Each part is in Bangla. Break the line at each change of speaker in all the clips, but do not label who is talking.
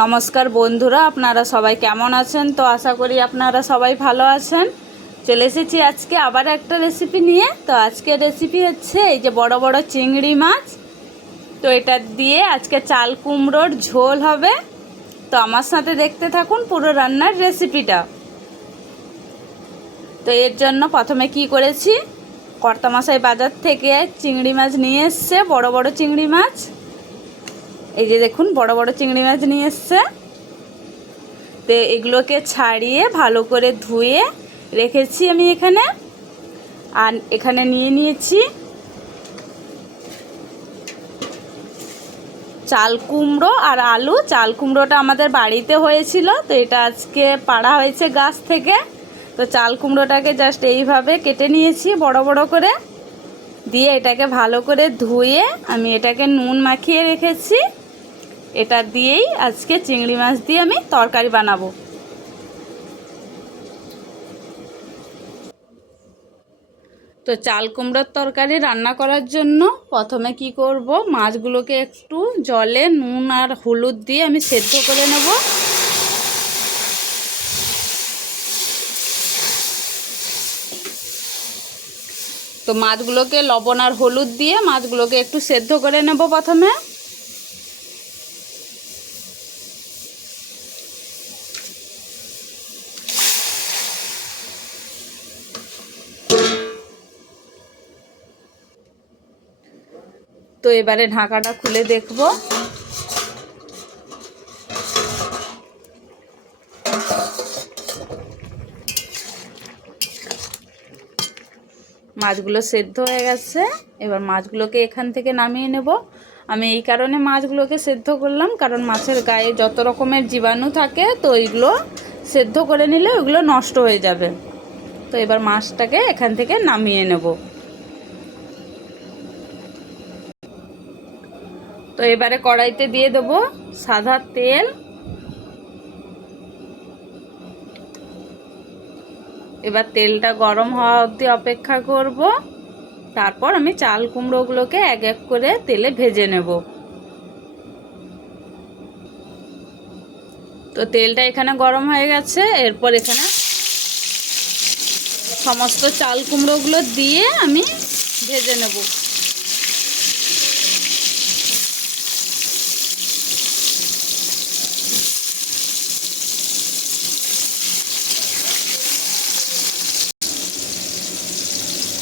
নমস্কার বন্ধুরা, আপনারা সবাই কেমন আছেন? তো আশা করি আপনারা সবাই ভালো আছেন। চলে এসেছি আজকে আবার একটা রেসিপি নিয়ে। তো আজকের রেসিপি হচ্ছে এই যে বড় বড় চিংড়ি মাছ। তো এটা দিয়ে আজকে চাল কুমড়োর ঝোল হবে। তো আমার সাথে দেখতে থাকুন পুরো রান্নার রেসিপিটা তো এর জন্য প্রথমে কি করেছি? কর্তামশাই বাজার থেকে চিংড়ি মাছ নিয়ে এসছে, বড় বড় চিংড়ি মাছ। এই যে দেখুন, বড় বড় চিংড়ি মাছ নিয়ে এসছে। তো এগুলোকে ছাড়িয়ে, ভালো করে ধুয়ে রেখেছি আমি এখানে। আর এখানে নিয়ে নিয়েছি চাল কুমড়ো আর আলু। চাল কুমড়োটা আমাদের বাড়িতে হয়েছিল, তো এটা আজকে পাড়া হয়েছে গাছ থেকে। তো চাল কুমড়োটাকে জাস্ট এইভাবে কেটে নিয়েছি বড় বড় করে। দিয়ে এটাকে ভালো করে ধুয়ে আমি এটাকে নুন মাখিয়ে রেখেছি। এটা দিয়েই আজকে চিংড়ি মাছ দিয়ে আমি তরকারি বানাবো। তো চাল কুমড়োর তরকারি রান্না করার জন্য প্রথমে কি করব, মাছগুলোকে একটু জলে, নুন আর হলুদ দিয়ে আমি সেদ্ধ করে নেব। তো মাছগুলোকে লবণ আর হলুদ দিয়ে মাছগুলোকে একটু সেদ্ধ করে নেব প্রথমে। তো এবারে ঢাকাটা খুলে দেখব। মাছগুলো সেদ্ধ হয়ে গেছে। এবার মাছগুলোকে এখান থেকে নামিয়ে নেব। আমি এই কারণে মাছগুলোকে সেদ্ধ করলাম, কারণ মাছের গায়ে যত রকমের জীবাণু থাকে, তো ওইগুলো সেদ্ধ করে নিলে ওইগুলো নষ্ট হয়ে যাবে। তো এবার মাছটাকে এখান থেকে নামিয়ে নেব। তো এবারে কড়াইতে দিয়ে দেবো সাদা তেল। এবার তেলটা গরম হওয়া অবধি অপেক্ষা করব। তারপর আমি চাল কুমড়োগুলোকে এক এক করে তেলে ভেজে নেব। তো তেলটা এখানে গরম হয়ে গেছে। এরপর এখানে সমস্ত চাল কুমড়োগুলো দিয়ে আমি ভেজে নেব।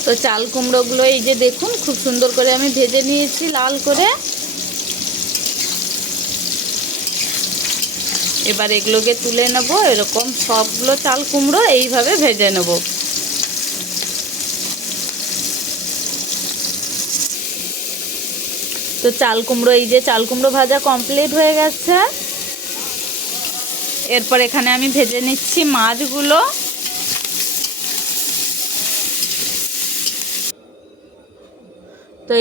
তো চাল কুমড়োগুলো এই যে দেখুন, খুব সুন্দর করে আমি ভেজে নিয়েছি লাল করে। এবার এগুলোকে তুলে নেব, এরকম সবগুলো চাল কুমড়ো এইভাবে ভেজে নেব। তো চাল কুমড়ো, এই যে চাল কুমড়ো ভাজা কমপ্লিট হয়ে গেছে। এরপর এখানে আমি ভেজে নিচ্ছি মাছগুলো।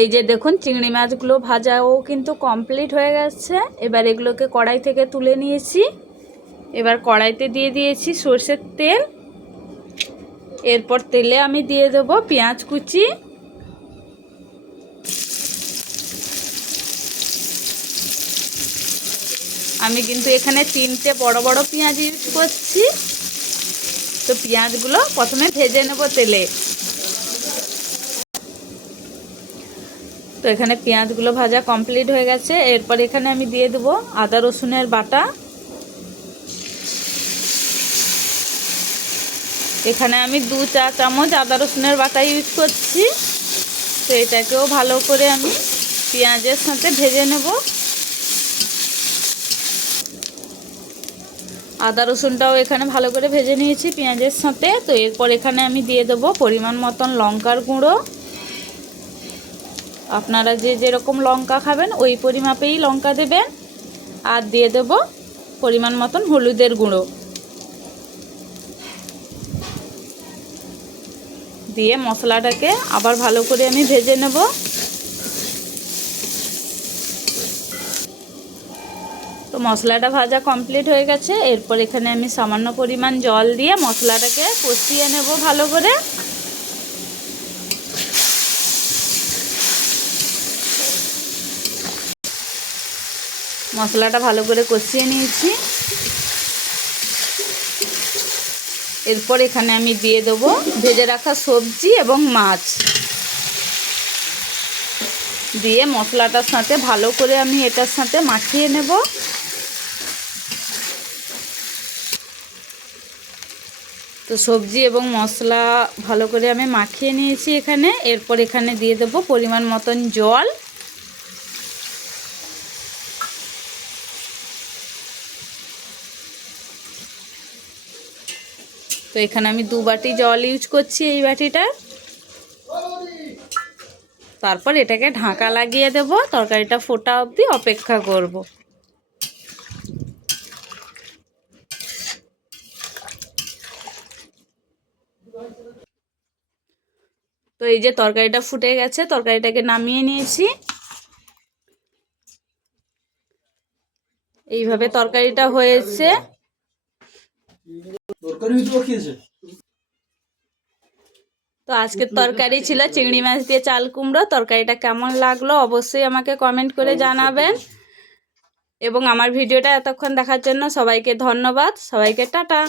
এই যে দেখুন, চিংড়ি মাছগুলো ভাজাও কিন্তু কমপ্লিট হয়ে গেছে। এবার এগুলোকে কড়াই থেকে তুলে নিয়েছি। এবার কড়াইতে দিয়ে দিয়েছি সর্ষের তেল। এরপর তেলে আমি দিয়ে দেব পেঁয়াজ কুচি। আমি কিন্তু এখানে তিনটে বড় বড় পেঁয়াজ ইউজ করছি। তো পেঁয়াজগুলো প্রথমে ভেজে নেব তেলে। তো এখানে পেঁয়াজগুলো ভাজা কমপ্লিট হয়ে গেছে। এরপর এখানে আমি দিয়ে দেবো আদা, রসুনের বাটা। এখানে আমি দু চা চামচ আদা, রসুনের বাটা ইউজ করছি। তো এটাকেও ভালো করে আমি পেঁয়াজের সাথে ভেজে নেব। আদা, রসুনটাও এখানে ভালো করে ভেজে নিয়েছি পেঁয়াজের সাথে। তো এরপর এখানে আমি দিয়ে দেবো পরিমাণ মতন লঙ্কার গুঁড়ো। আপনারা যে যেরকম লঙ্কা খাবেন, ওই পরিমাপেই লঙ্কা দেবেন। আর দিয়ে দেব পরিমাণ মতন হলুদের গুঁড়ো। দিয়ে মশলাটাকে আবার ভালো করে আমি ভেজে নেব। তো মশলাটা ভাজা কমপ্লিট হয়ে গেছে। এরপর এখানে আমি সামান্য পরিমাণ জল দিয়ে মশলাটাকে কষিয়ে নেব ভালো করে। মশলাটা ভালো করে কষিয়ে নিয়েছি। এরপর এখানে আমি দিয়ে দেবো ভেজে রাখা সবজি এবং মাছ। দিয়ে মশলাটার সাথে ভালো করে আমি এটার সাথে মাখিয়ে নেব। তো সবজি এবং মশলা ভালো করে আমি মাখিয়ে নিয়েছি এখানে। এরপর এখানে দিয়ে দেবো পরিমাণ মতন জল। তো এখানে আমি দু বাটি জল ইউজ করছি এই বাটিটা। তারপর এটাকে ঢাকা লাগিয়ে দেব, তরকারিটা ফোটা অবধি অপেক্ষা করব। তো এই যে তরকারিটা ফুটে গেছে, তরকারিটাকে নামিয়ে নিয়েছি। এইভাবে তরকারিটা হয়েছে।
তরকারি খেয়েছে
তো আজকের তরকারি ছিল চিংড়ি মাছ দিয়ে চাল কুমড়ো। তরকারিটা কেমন লাগল অবশ্যই আমাকে কমেন্ট করে জানাবেন। এবং আমার ভিডিওটা এতক্ষণ দেখার জন্য সবাইকে ধন্যবাদ। সবাইকে টাটা।